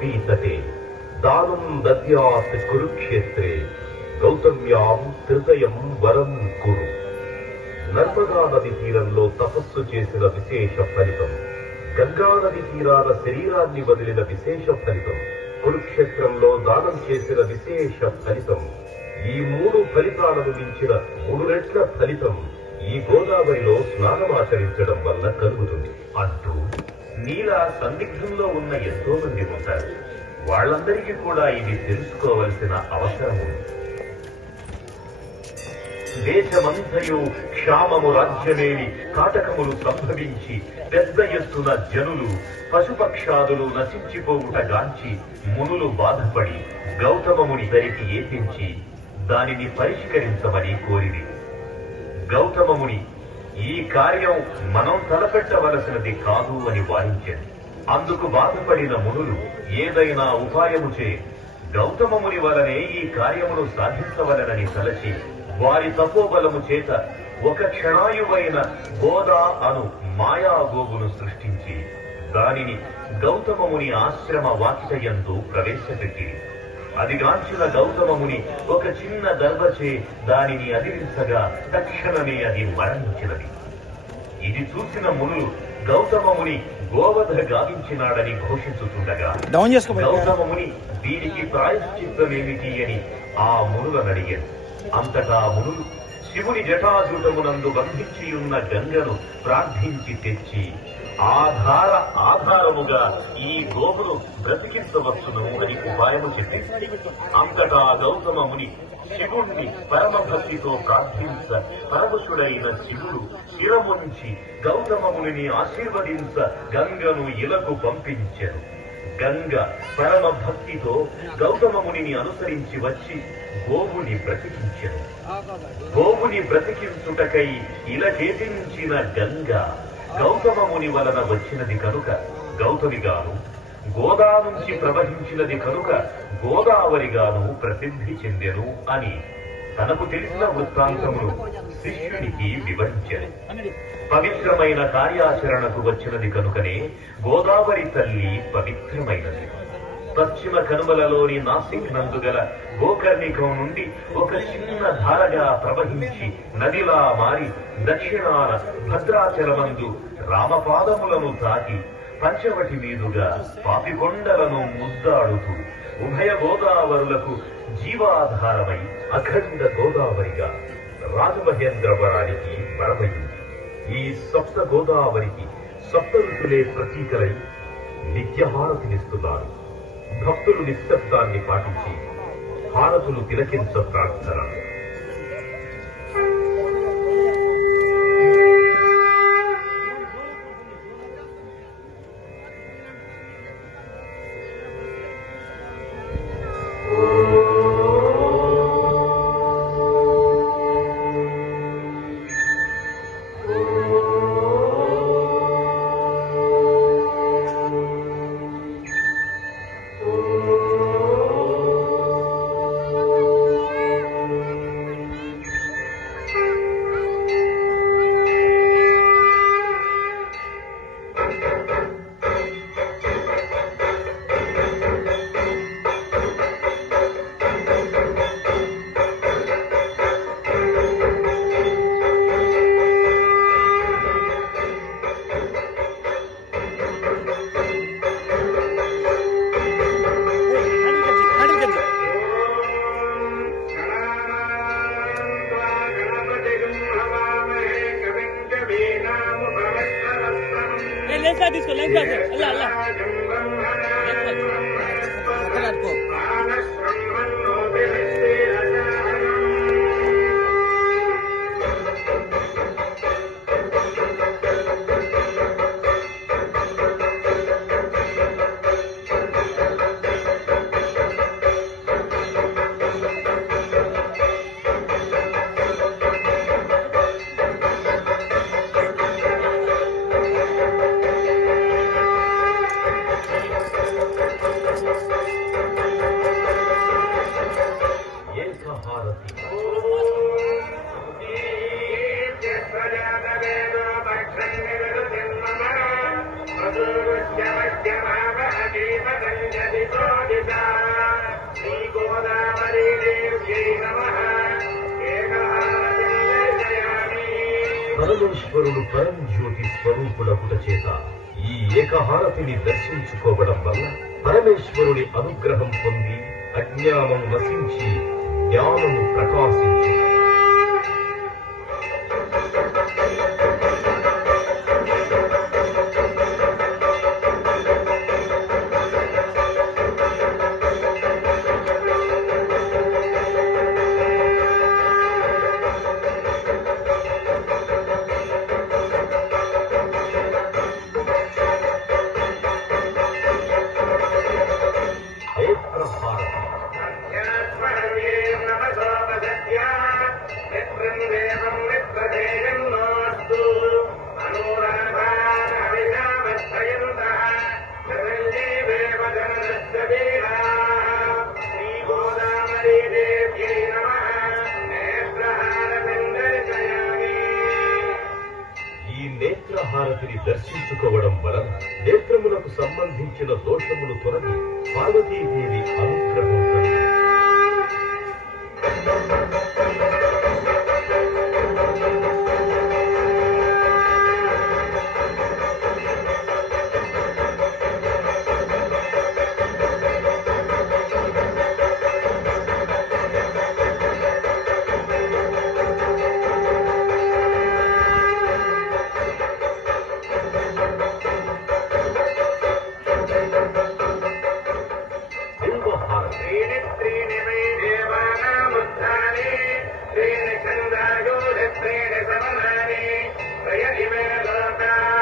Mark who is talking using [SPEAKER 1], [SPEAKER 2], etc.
[SPEAKER 1] జాహ్నవీ తటే దానం దద్యాత్ కురుక్షేత్రే. గౌతమ్యాం హృదయం వరం కురు. నర్మదా నది తీరంలో తపస్సు చేసిన విశేష ఫలితం. గంగా నది తీరాన శరీరాన్ని వదిలిన విశేష ఫలితం. కురుక్షేత్రంలో దానం చేసిన విశేష ఫలితం. ఈ మూడు ఫలితాలను మించిన మూడు రెట్ల ఫలితం ఈ గోదావరిలో స్నానమాచరించడం వల్ల కలుగుతుంది. అంటూ మీలా సందిగ్ధంలో ఉన్న ఎంతో మంది ఉంటారు. వాళ్ళందరికీ కూడా ఇది తెలుసుకోవలసిన అవసరం ఉంది. దేశమంతయు క్షామము రాజ్యమేలి కాటకములు సంభవించి పెద్ద ఎత్తున జనులు పశుపక్షాదులు నశించిపోవుట గాంచి మునులు బాధపడి గౌతమముని దరికి ఏపించి దానిని పరిష్కరించమని కోరింది గౌతమముని ఈ కార్యం మనం తలపెట్టవలసినది కాదు అని వారించారు అందుకు బాధపడిన మునులు ఏదైనా ఉపాయము చే గౌతమముని వలనే ఈ కార్యమును సాధించవలనని తలచి వారి తపోబలము చేత ఒక క్షణాయువైన గోదా అను మాయాగోగును సృష్టించి దానిని గౌతమముని ఆశ్రమ వాకిటయందు ప్రవేశపెట్టి అదిగాంచిన గౌతమముని ఒక చిన్న దర్భచే దానిని అదిరించగా తక్షణమే అది మరణించినది. ఇది చూసిన మునులు గౌతమముని గోవధ గావించినాడని ఘోషించుతుండగా గౌతమముని దీనికి ప్రాయశ్చిత్తమేమిటి అని ఆ మునులను అడిగారు అంతటా మునులు శివుని జటాజూటమునందు బంధించియున్న గంగను ప్రార్థించి తెచ్చి ఆధార ఆధారముగా ఈ గోపును బ్రతికించవచ్చును అని ఉపాయము చెప్పి అంతటా గౌతమ ముని శివుణ్ణి పరమభక్తితో ప్రార్థించ పరమశుడైన శివుడు శిరముంచి గౌతమ మునిని ఆశీర్వదించ గంగను ఇలకు పంపించారు గంగ పరమ భక్తితో గౌతమ మునిని అనుసరించి వచ్చి గోవుని బ్రతికించెను. గోవుని బ్రతికించుటకై ఇలకేపించిన గంగ గౌతమ ముని వలన వచ్చినది కనుక గౌతమిగాను గోదా నుంచి ప్రవహించినది కనుక గోదావరిగాను ప్రసిద్ధి చెందెను అని తనకు తెలిసిన వృత్తాంతమును శిష్యునికి వివరించారు పవిత్రమైన కార్యాచరణకు వచ్చినది కనుకనే గోదావరి తల్లి పవిత్రమైనది. పశ్చిమ కనుమలలోని నాసిక్ నందు గల గోకర్ణికం నుండి ఒక చిన్న ధారగా ప్రవహించి నదిలా మారి దక్షిణాన భద్రాచలమందు రామపాదములను తాకి పంచవటి మీదుగా పాపికొండలను ముద్దాడుతూ ఉభయ గోదావరులకు జీవాధారమై అఖండ గోదావరిగా రాజమహేంద్రవరానికి వరమైంది ఈ సప్త గోదావరికి సప్త ఋతులే ప్రతీకలై నిత్యహారతినిస్తున్నారు. భక్తులు నిశ్శబ్దాన్ని పాటించి హారతులు తిలకించ ప్రార్థన.
[SPEAKER 2] let's start this one. Let's
[SPEAKER 3] start it.
[SPEAKER 4] Allah,
[SPEAKER 1] Allah. పరమేశ్వరుడు పరం జ్యోతి స్వరూపులకుట చేత ఈ ఏకహారతిని దర్శించుకోవడం వల్ల పరమేశ్వరుడి అనుగ్రహం పొంది అజ్ఞానం వసించి Leonardo Prokofiev. మహారథిని దర్శించుకోవడం వలన నేత్రములకు సంబంధించిన దోషములు తొలగి పార్వతీదేవి అనుగ్రహం त्रीणि त्रीणि
[SPEAKER 3] मे देवानामुत्थाने त्रीणि सङ्गायो त्रेण समनानि प्रयतिमे लोका।